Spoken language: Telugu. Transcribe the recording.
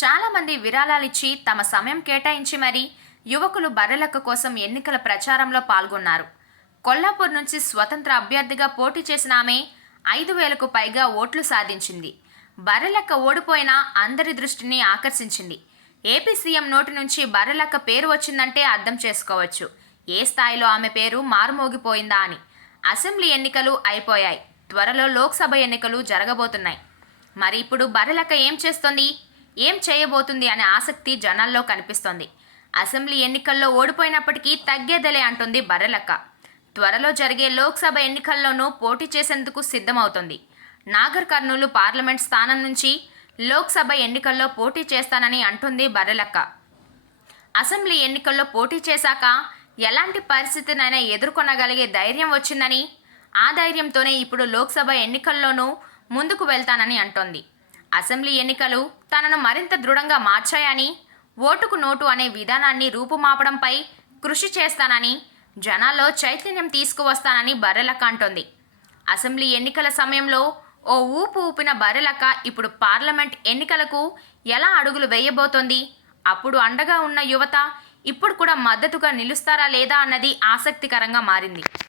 చాలామంది విరాళాలిచ్చి తమ సమయం కేటాయించి మరీ యువకులు బర్రెలక్క కోసం ఎన్నికల ప్రచారంలో పాల్గొన్నారు. కొల్లాపూర్ నుంచి స్వతంత్ర అభ్యర్థిగా పోటీ చేసిన ఆమె ఐదు వేలకు పైగా ఓట్లు సాధించింది. బర్రెలక్క ఓడిపోయినా అందరి దృష్టిని ఆకర్షించింది. ఏపీ సీఎం నోటి నుంచి బర్రెలక్క పేరు వచ్చిందంటే అర్థం చేసుకోవచ్చు. ఏ స్థాయిలో ఆమె పేరు మారుమోగిపోయిందా అని. అసెంబ్లీ ఎన్నికలు అయిపోయాయి. త్వరలో లోక్సభ ఎన్నికలు జరగబోతున్నాయి. మరి ఇప్పుడు బర్రెలక్క ఏం చేస్తోంది? ఏం చేయబోతుంది అనే ఆసక్తి జనాల్లో కనిపిస్తోంది. అసెంబ్లీ ఎన్నికల్లో ఓడిపోయినప్పటికీ తగ్గేదలే అంటుంది బర్రెలక్క. త్వరలో జరిగే లోక్సభ ఎన్నికల్లోనూ పోటీ చేసేందుకు సిద్ధమవుతోంది. నాగర్ కర్నూలు పార్లమెంట్ స్థానం నుంచి లోక్సభ ఎన్నికల్లో పోటీ చేస్తానని అంటుంది బర్రెలక్క. అసెంబ్లీ ఎన్నికల్లో పోటీ చేశాక ఎలాంటి పరిస్థితినైనా ఎదుర్కొనగలిగే ధైర్యం వచ్చిందని ఆ ధైర్యంతోనే ఇప్పుడు లోక్సభ ఎన్నికల్లోనూ ముందుకు వెళ్తానని అంటోంది. అసెంబ్లీ ఎన్నికలు తనను మరింత దృఢంగా మార్చాయని ఓటుకు నోటు అనే విధానాన్ని రూపుమాపడంపై కృషి చేస్తానని జనాల్లో చైతన్యం తీసుకువస్తానని బర్రెలక్క అంటోంది. అసెంబ్లీ ఎన్నికల సమయంలో ఓ ఊపు ఊపిన బర్రెలక్క ఇప్పుడు పార్లమెంట్ ఎన్నికలకు ఎలా అడుగులు వేయబోతోంది? అప్పుడు అండగా ఉన్న యువత ఇప్పుడు కూడా మద్దతుగా నిలుస్తారా లేదా అన్నది ఆసక్తికరంగా మారింది.